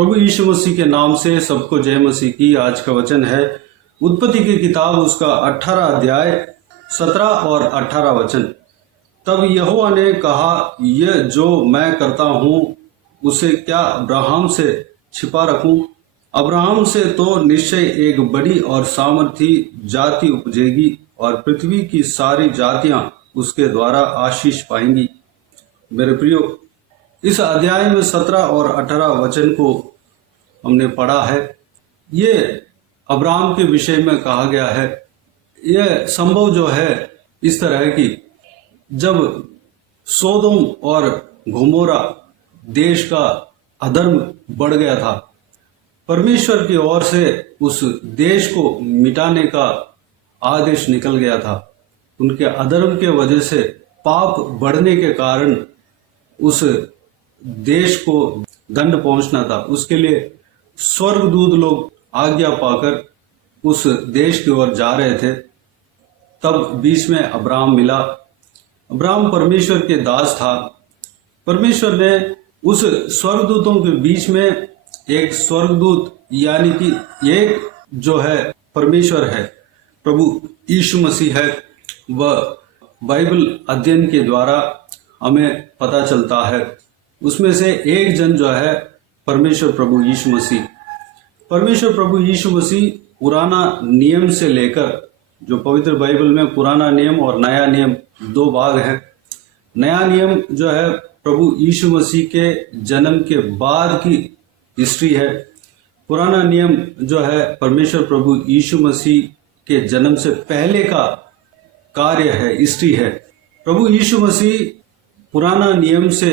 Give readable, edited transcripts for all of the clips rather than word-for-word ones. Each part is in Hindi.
प्रभु यीशु मसीह के नाम से सबको जय मसीह की। आज का वचन है उत्पत्ति की किताब, उसका 18 अध्याय 17 और 18 वचन। तब यहोवा ने कहा, यह जो मैं करता हूँ उसे क्या अब्राहम से छिपा रखूं? अब्राहम से तो निश्चय एक बड़ी और सामर्थी जाति उपजेगी और पृथ्वी की सारी जातियां उसके द्वारा आशीष पाएंगी। मेरे प्रियो, इस अध्याय में 17 और 18 वचन को हमने पढ़ा है। ये अब्राहम के विषय में कहा गया है। यह संभव जो है इस तरह है कि जब सोदोम और गोमोरा देश का अधर्म बढ़ गया था, परमेश्वर की ओर से उस देश को मिटाने का आदेश निकल गया था। उनके अधर्म के वजह से पाप बढ़ने के कारण उस देश को दंड पहुंचना था। उसके लिए स्वर्गदूत लोग आज्ञा पाकर उस देश की ओर जा रहे थे। तब बीच में अब्राहम मिला। अब्राहम परमेश्वर के दास था। परमेश्वर ने उस स्वर्गदूतों के बीच में एक स्वर्गदूत यानी कि एक जो है परमेश्वर है, प्रभु यीशु मसीह है। वह बाइबल अध्ययन के द्वारा हमें पता चलता है। उसमें से एक जन जो है परमेश्वर प्रभु यीशु मसीह। परमेश्वर प्रभु यीशु मसीह पुराना नियम से लेकर, जो पवित्र बाइबल में पुराना नियम और नया नियम दो भाग हैं। नया नियम जो है प्रभु यीशु मसीह के जन्म के बाद की हिस्ट्री है। पुराना नियम जो है परमेश्वर प्रभु यीशु मसीह के जन्म से पहले का कार्य है, हिस्ट्री है। प्रभु यीशु मसीह पुराना नियम से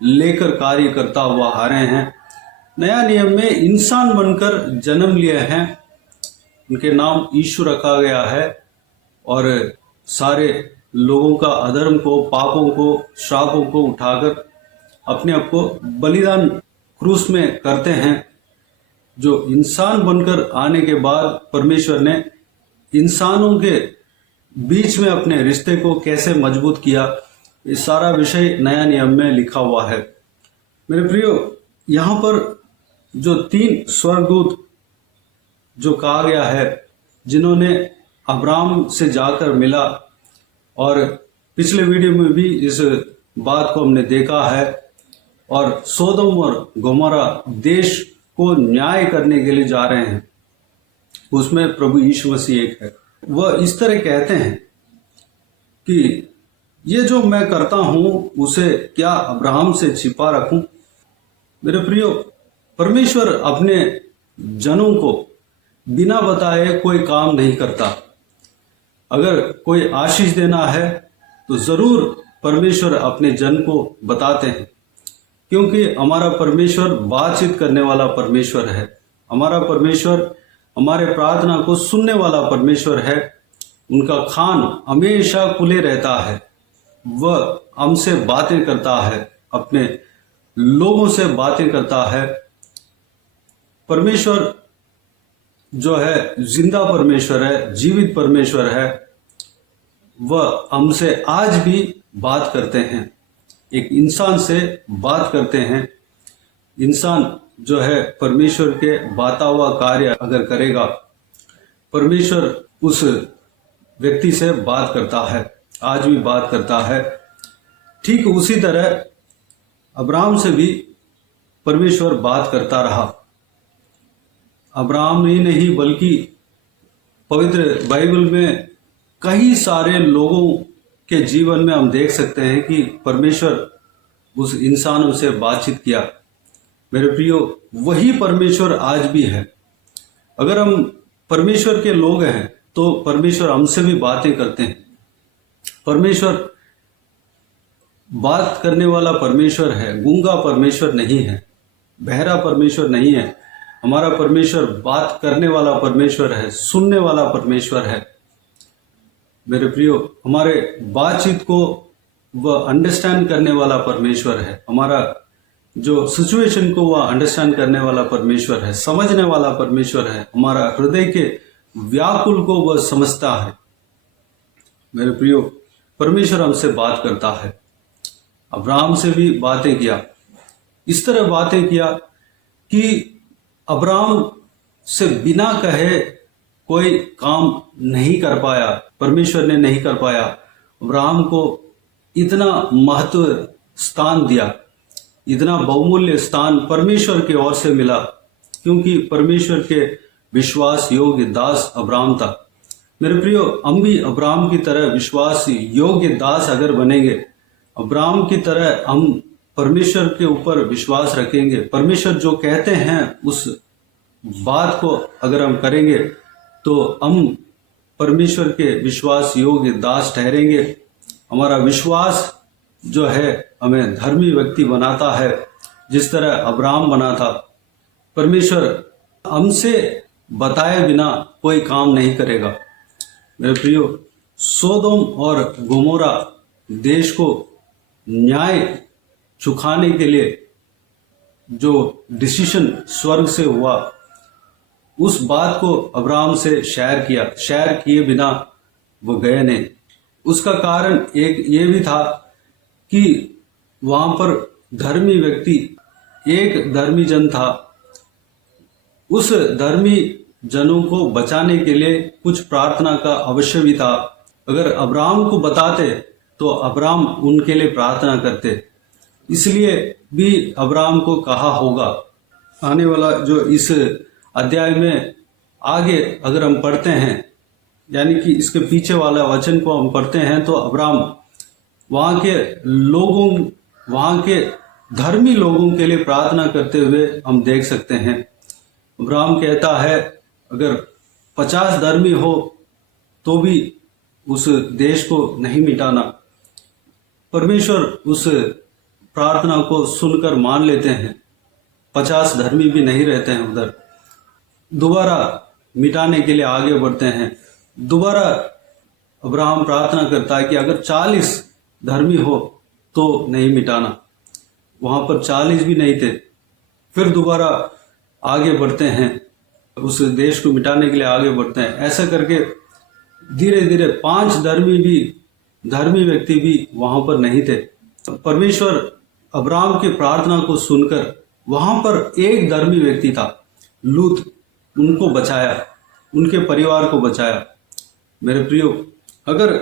लेकर कार्य करता हुआ आ रहे हैं। नया नियम में इंसान बनकर जन्म लिए हैं। उनके नाम यीशु रखा गया है और सारे लोगों का अधर्म को, पापों को, श्रापों को उठाकर अपने आप को बलिदान क्रूस में करते हैं। जो इंसान बनकर आने के बाद परमेश्वर ने इंसानों के बीच में अपने रिश्ते को कैसे मजबूत किया, इस सारा विषय नया नियम में लिखा हुआ है। मेरे प्रियो, यहाँ पर जो 3 स्वर्गदूत जो कहा गया है, जिन्होंने अब्राहम से जाकर मिला, और पिछले वीडियो में भी इस बात को हमने देखा है, और सोदोम और गोमोरा देश को न्याय करने के लिए जा रहे हैं। उसमें प्रभु यीशु मसीह एक है। वह इस तरह कहते हैं कि ये जो मैं करता हूं उसे क्या अब्राहम से छिपा रखूं? मेरे प्रियो, परमेश्वर अपने जनों को बिना बताए कोई काम नहीं करता। अगर कोई आशीष देना है तो जरूर परमेश्वर अपने जन को बताते हैं, क्योंकि हमारा परमेश्वर बातचीत करने वाला परमेश्वर है। हमारा परमेश्वर हमारे प्रार्थना को सुनने वाला परमेश्वर है। उनका कान हमेशा खुले रहता है। वह हमसे बातें करता है, अपने लोगों से बातें करता है। परमेश्वर जो है जिंदा परमेश्वर है, जीवित परमेश्वर है। वह हमसे आज भी बात करते हैं। एक इंसान से बात करते हैं। इंसान जो है परमेश्वर के बाता हुआ कार्य अगर करेगा, परमेश्वर उस व्यक्ति से बात करता है, आज भी बात करता है। ठीक उसी तरह अब्राहम से भी परमेश्वर बात करता रहा। अब्राहम ही नहीं बल्कि पवित्र बाइबल में कई सारे लोगों के जीवन में हम देख सकते हैं कि परमेश्वर उस इंसानों से बातचीत किया। मेरे प्रियो, वही परमेश्वर आज भी है। अगर हम परमेश्वर के लोग हैं तो परमेश्वर हमसे भी बातें करते हैं। परमेश्वर बात करने वाला परमेश्वर है, गूंगा परमेश्वर नहीं है, बहरा परमेश्वर नहीं है। हमारा परमेश्वर बात करने वाला परमेश्वर है, सुनने वाला परमेश्वर है। मेरे प्रियो, हमारे बातचीत को वह अंडरस्टैंड करने वाला परमेश्वर है। हमारा जो सिचुएशन को वह अंडरस्टैंड करने वाला परमेश्वर है, समझने वाला परमेश्वर है। हमारा हृदय के व्याकुल को वह समझता है। मेरे प्रियो, परमेश्वर हमसे बात करता है। अब्राहम से भी बातें किया, इस तरह बातें किया कि अब्राहम से बिना कहे कोई काम नहीं कर पाया, परमेश्वर ने नहीं कर पाया। अब्राहम को इतना महत्व स्थान दिया, इतना बहुमूल्य स्थान परमेश्वर की ओर से मिला, क्योंकि परमेश्वर के विश्वास योग्य दास अब्राहम था। मेरे प्रियो, हम भी अब्राहम की तरह विश्वास योग्य दास अगर बनेंगे, अब्राहम की तरह हम परमेश्वर के ऊपर विश्वास रखेंगे, परमेश्वर जो कहते हैं उस बात को अगर हम करेंगे, तो हम परमेश्वर के विश्वास योग्य दास ठहरेंगे। हमारा विश्वास जो है हमें धर्मी व्यक्ति बनाता है, जिस तरह अब्राहम बना था। परमेश्वर हमसे बताए बिना कोई काम नहीं करेगा। मेरे प्रियो, सोदोम और गोमोरा देश को न्याय चुकाने के लिए जो डिसीजन स्वर्ग से हुआ, उस बात को अब्राहम से शेयर किए बिना वो गए नहीं। उसका कारण एक ये भी था कि वहां पर धर्मी व्यक्ति, एक धर्मी जन था। उस धर्मी जनों को बचाने के लिए कुछ प्रार्थना का अवश्य भी था। अगर अब्राहम को बताते तो अब्राहम उनके लिए प्रार्थना करते, इसलिए भी अब्राहम को कहा होगा। आने वाला जो इस अध्याय में आगे अगर हम पढ़ते हैं, यानी कि इसके पीछे वाला वचन को हम पढ़ते हैं, तो अब्राहम वहां के लोगों, वहां के धर्मी लोगों के लिए प्रार्थना करते हुए हम देख सकते हैं। अब्राहम कहता है अगर 50 धर्मी हो तो भी उस देश को नहीं मिटाना। परमेश्वर उस प्रार्थना को सुनकर मान लेते हैं। 50 धर्मी भी नहीं रहते हैं उधर, दोबारा मिटाने के लिए आगे बढ़ते हैं। दोबारा अब्राहम प्रार्थना करता है कि अगर 40 धर्मी हो तो नहीं मिटाना। वहां पर 40 भी नहीं थे। फिर दोबारा आगे बढ़ते हैं, उस देश को मिटाने के लिए आगे बढ़ते हैं। ऐसा करके धीरे धीरे 5 धर्मी व्यक्ति भी वहां पर नहीं थे। परमेश्वर अब्राहम की प्रार्थना को सुनकर वहां पर एक धर्मी व्यक्ति था, लूत, उनको बचाया, उनके परिवार को बचाया। मेरे प्रियो, अगर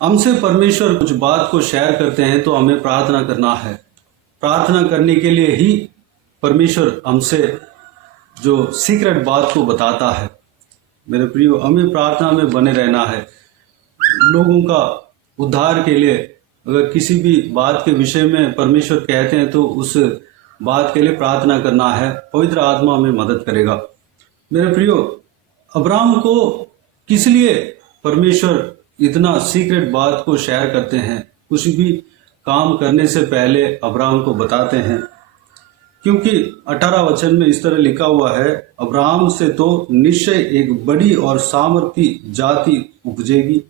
हमसे परमेश्वर कुछ बात को शेयर करते हैं तो हमें प्रार्थना करना है। प्रार्थना करने के लिए ही परमेश्वर हमसे जो सीक्रेट बात को बताता है। मेरे प्रियो, हमें प्रार्थना में बने रहना है। लोगों का उद्धार के लिए अगर किसी भी बात के विषय में परमेश्वर कहते हैं तो उस बात के लिए प्रार्थना करना है। पवित्र आत्मा हमें मदद करेगा। मेरे प्रियो, अब्राहम को किस लिए परमेश्वर इतना सीक्रेट बात को शेयर करते हैं? कुछ भी काम करने से पहले अब्राहम को बताते हैं, क्योंकि 18 वचन में इस तरह लिखा हुआ है, अब्राहम से तो निश्चय एक बड़ी और सामर्थी जाति उपजेगी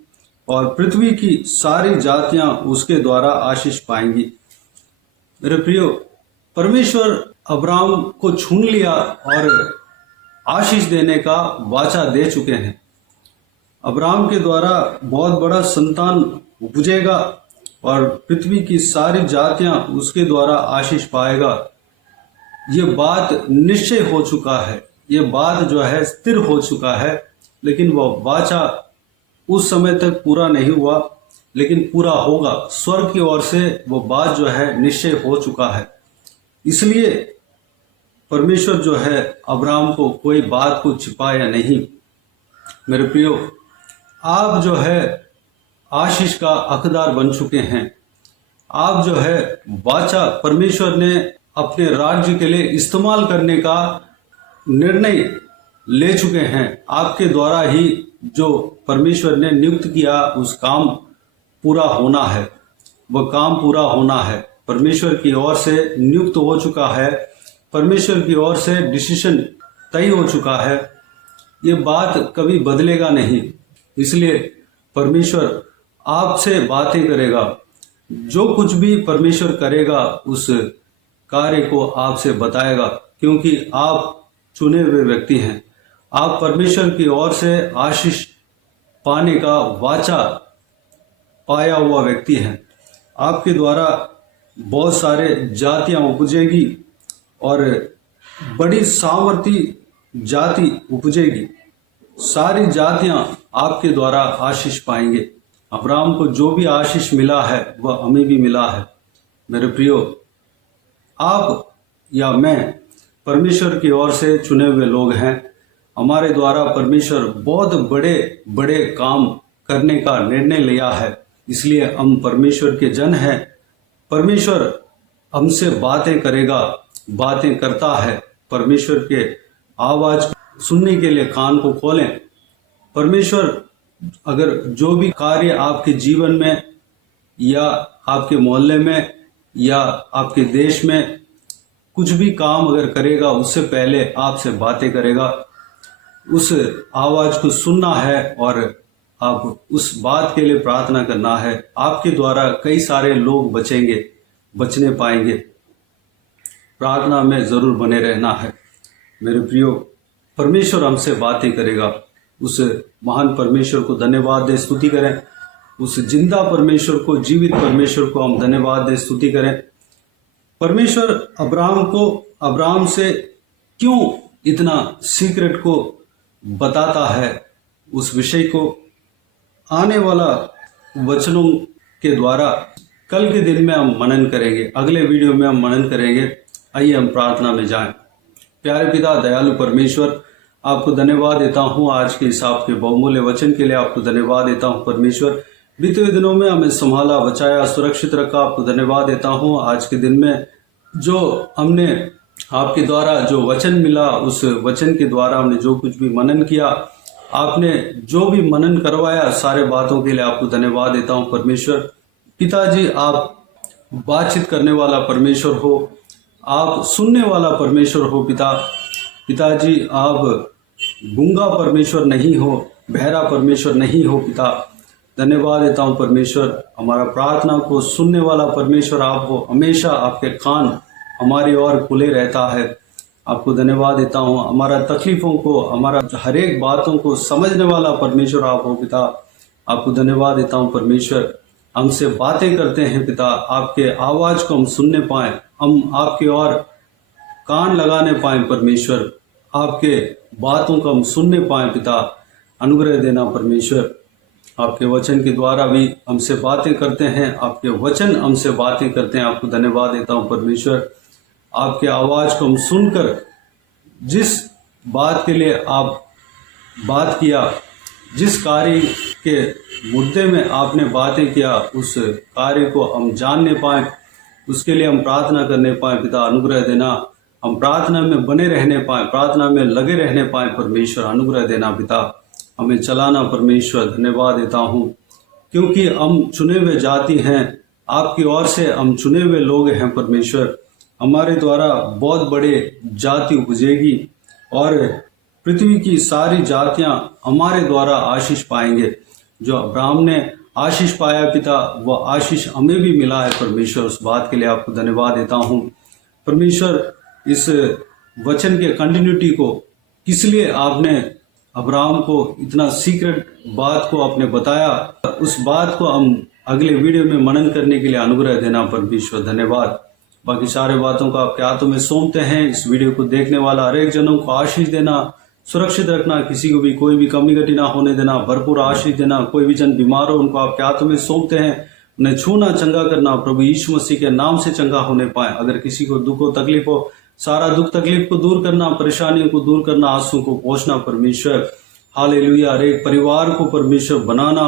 और पृथ्वी की सारी जातियां उसके द्वारा आशीष पाएंगी। मेरे प्रियो, परमेश्वर अब्राहम को छून लिया और आशीष देने का वाचा दे चुके हैं। अब्राहम के द्वारा बहुत बड़ा संतान उपजेगा और पृथ्वी की सारी जातियां उसके द्वारा आशीष पाएगा। ये बात निश्चय हो चुका है, ये बात जो है स्थिर हो चुका है, लेकिन वह वाचा उस समय तक पूरा नहीं हुआ, लेकिन पूरा होगा। स्वर्ग की ओर से वो बात जो है निश्चय हो चुका है। इसलिए परमेश्वर जो है अब्राहम को कोई बात को छिपाया नहीं। मेरे प्रियो, आप जो है आशीष का हकदार बन चुके हैं। आप जो है वाचा परमेश्वर ने अपने राज्य के लिए इस्तेमाल करने का निर्णय ले चुके हैं। आपके द्वारा ही जो परमेश्वर ने नियुक्त किया उस काम पूरा होना है, वह काम पूरा होना है। परमेश्वर की ओर से नियुक्त हो चुका है, परमेश्वर की ओर से डिसीजन तय हो चुका है। ये बात कभी बदलेगा नहीं। इसलिए परमेश्वर आपसे बातें करेगा। जो कुछ भी परमेश्वर करेगा उस कार्य को आपसे बताएगा, क्योंकि आप चुने हुए व्यक्ति हैं। आप परमेश्वर की ओर से आशीष पाने का वाचा पाया हुआ व्यक्ति हैं। आपके द्वारा बहुत सारे जातियां उपजेगी और बड़ी सामर्थी जाति उपजेगी। सारी जातियां आपके द्वारा आशीष पाएंगे। अब्राहम को जो भी आशीष मिला है वह हमें भी मिला है। मेरे प्रियो, आप या मैं परमेश्वर की ओर से चुने हुए लोग हैं। हमारे द्वारा परमेश्वर बहुत बड़े बड़े काम करने का निर्णय लिया है, इसलिए हम परमेश्वर के जन हैं। परमेश्वर हमसे बातें करेगा, बातें करता है। परमेश्वर के आवाज सुनने के लिए कान को खोलें। परमेश्वर अगर जो भी कार्य आपके जीवन में या आपके मोहल्ले में या आपके देश में कुछ भी काम अगर करेगा, उससे पहले आपसे बातें करेगा। उस आवाज को सुनना है और आप उस बात के लिए प्रार्थना करना है। आपके द्वारा कई सारे लोग बचेंगे, बचने पाएंगे। प्रार्थना में जरूर बने रहना है। मेरे प्रियो, परमेश्वर हमसे बातें करेगा। उस महान परमेश्वर को धन्यवाद दे, स्तुति करें। उस जिंदा परमेश्वर को, जीवित परमेश्वर को हम धन्यवाद दे, स्तुति करें। परमेश्वर अब्राहम से क्यों इतना सीक्रेट को बताता है, उस विषय को आने वाला वचनों के द्वारा कल के दिन में हम मनन करेंगे। अगले वीडियो में हम मनन करेंगे। आइए हम प्रार्थना में जाएं। प्यारे पिता, दयालु परमेश्वर, आपको धन्यवाद देता हूं आज के हिसाब के बहुमूल्य वचन के लिए। आपको धन्यवाद देता हूं परमेश्वर, बीते हुए दिनों में हमें संभाला, बचाया, सुरक्षित रखा। आपको धन्यवाद देता हूं आज के दिन में जो हमने आपके द्वारा जो वचन मिला, उस वचन के द्वारा हमने जो कुछ भी मनन किया, आपने जो भी मनन करवाया, सारे बातों के लिए आपको धन्यवाद देता हूं परमेश्वर। पिताजी, आप बातचीत करने वाला परमेश्वर हो, आप सुनने वाला परमेश्वर हो। पिताजी, आप गूंगा परमेश्वर नहीं हो, बहरा परमेश्वर नहीं हो। पिता, धन्यवाद देता हूं परमेश्वर, हमारा प्रार्थना को सुनने वाला परमेश्वर आप हो। हमेशा आपके कान हमारी ओर खुले रहता है। आपको धन्यवाद देता हूं। हमारा तकलीफों को, हमारा हर एक बातों को समझने वाला परमेश्वर आप हो। पिता, आपको धन्यवाद देता हूं परमेश्वर, हमसे बातें करते हैं पिता, आपके आवाज को हम सुनने पाए, हम आपके ओर कान लगाने पाए परमेश्वर, आपके बातों को हम सुनने पाए। पिता, अनुग्रह देना परमेश्वर। आपके वचन के द्वारा भी हमसे बातें करते हैं, आपके वचन हमसे बातें करते हैं। आपको धन्यवाद देता हूं परमेश्वर। आपके आवाज को हम सुनकर जिस बात के लिए आप बात किया, जिस कार्य के मुद्दे में आपने बातें किया, उस कार्य को हम जानने पाए, उसके लिए हम प्रार्थना करने पाए। पिता, अनुग्रह देना, हम प्रार्थना में बने रहने पाए, प्रार्थना में लगे रहने पाए परमेश्वर। अनुग्रह देना पिता, हमें चलाना परमेश्वर। धन्यवाद देता हूं क्योंकि हम चुने हुए जाति हैं, आपकी ओर से हम चुने हुए लोग हैं परमेश्वर। हमारे द्वारा बहुत बड़े जाति उपजेगी और पृथ्वी की सारी जातियां हमारे द्वारा आशीष पाएंगे। जो अब्राहम ने आशीष पाया पिता, वह आशीष हमें भी मिला है परमेश्वर। उस बात के लिए आपको धन्यवाद देता हूं परमेश्वर। इस वचन के कंटिन्यूटी को किस लिए आपने अब्राहम को इतना सीक्रेट बात को आपने बताया, उस बात को हम अगले वीडियो में मनन करने के लिए अनुग्रह देना परमेश्वर। धन्यवाद। बाकी सारे बातों को आपके हाथों में सौंपते हैं। इस वीडियो को देखने वाला हर एक जनों को आशीष देना, सुरक्षित रखना, किसी को भी कोई भी कमी घटी ना होने देना, भरपूर आशीष देना। कोई भी जन बीमार हो, उनको आपके हाथों में सौंपते हैं, उन्हें छूना, चंगा करना। प्रभु यीशु मसीह के नाम से चंगा होने पाए। अगर किसी को दुख हो, तकलीफ हो, सारा दुख तकलीफ को दूर करना, परेशानियों को दूर करना, आंसू को पोंछना परमेश्वर। हालेलुया। हर एक परिवार को परमेश्वर बनाना,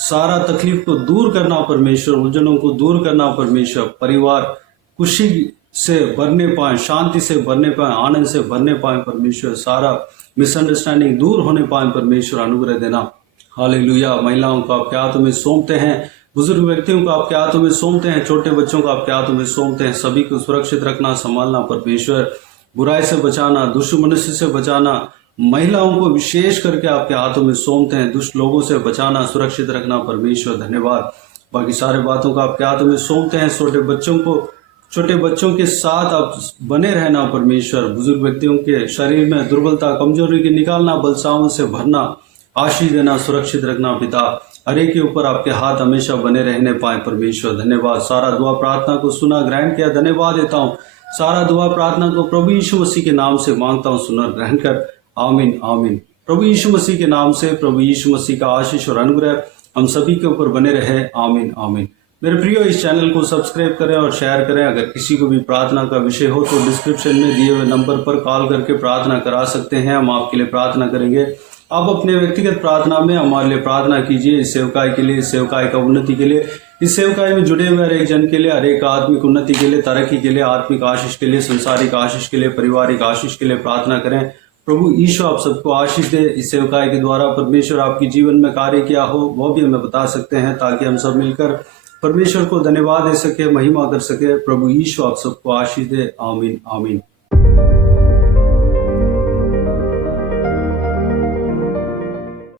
सारा तकलीफ को दूर करना परमेश्वर, उलझनों को दूर करना परमेश्वर। परिवार खुशी से भरने पाए, शांति से भरने पाए, आनंद से भरने पाए परमेश्वर। सारा मिसअंडरस्टैंडिंग दूर होने पाए परमेश्वर। अनुग्रह देना। हालेलुया। महिलाओं को आपके हाथों में सौंपते हैं, बुजुर्ग व्यक्तियों को आपके हाथों में सौंपते हैं, छोटे बच्चों को आपके हाथों में सौंपते हैं। सभी को सुरक्षित रखना, संभालना परमेश्वर। बुराई से बचाना, दुष्ट मनुष्य से बचाना। महिलाओं को विशेष करके आपके हाथों में सौंपते हैं, दुष्ट लोगों से बचाना, सुरक्षित रखना परमेश्वर। धन्यवाद। बाकी सारे बातों को आपके हाथों में सौंपते हैं। छोटे बच्चों के साथ आप बने रहना परमेश्वर। बुजुर्ग व्यक्तियों के शरीर में दुर्बलता, कमजोरी के निकालना, बलसाओं से भरना, आशीष देना, सुरक्षित रखना पिता। हर एक के ऊपर आपके हाथ हमेशा बने रहने पाए परमेश्वर। धन्यवाद। सारा दुआ प्रार्थना को सुना, ग्रहण किया, धन्यवाद देता हूँ। सारा दुआ प्रार्थना को प्रभु यीशु मसीह के नाम से मांगता हूँ, सुनर ग्रहण कर। आमीन आमीन। प्रभु यीशु मसीह के नाम से प्रभु यीशु मसीह का आशीष और अनुग्रह हम सभी के ऊपर बने रहे। आमीन आमीन। मेरे प्रियो, इस चैनल को सब्सक्राइब करें और शेयर करें। अगर किसी को भी प्रार्थना का विषय हो तो डिस्क्रिप्शन में दिए हुए नंबर पर कॉल करके प्रार्थना करा सकते हैं। हम आपके लिए प्रार्थना करेंगे। आप अपने व्यक्तिगत प्रार्थना में हमारे लिए प्रार्थना कीजिए, इस सेवकाई के लिए, इस सेवकाई का उन्नति के लिए, इस सेवकाई में जुड़े हुए हर एक जन के लिए, हर एक आत्मिक उन्नति के लिए, तरक्की के लिए, आत्मिक आशीष के लिए, संसारिक आशीष के लिए, पारिवारिक आशीष के लिए प्रार्थना करें। प्रभु ईश्वर आप सबको आशीष दे। इस सेवकाई के द्वारा परमेश्वर आपके जीवन में कार्य किया हो वो भी हमें बता सकते हैं, ताकि हम सब मिलकर परमेश्वर को धन्यवाद दे सके, महिमा कर सके। प्रभु ईश्वर आप सबको आशीष दे। आमीन आमीन।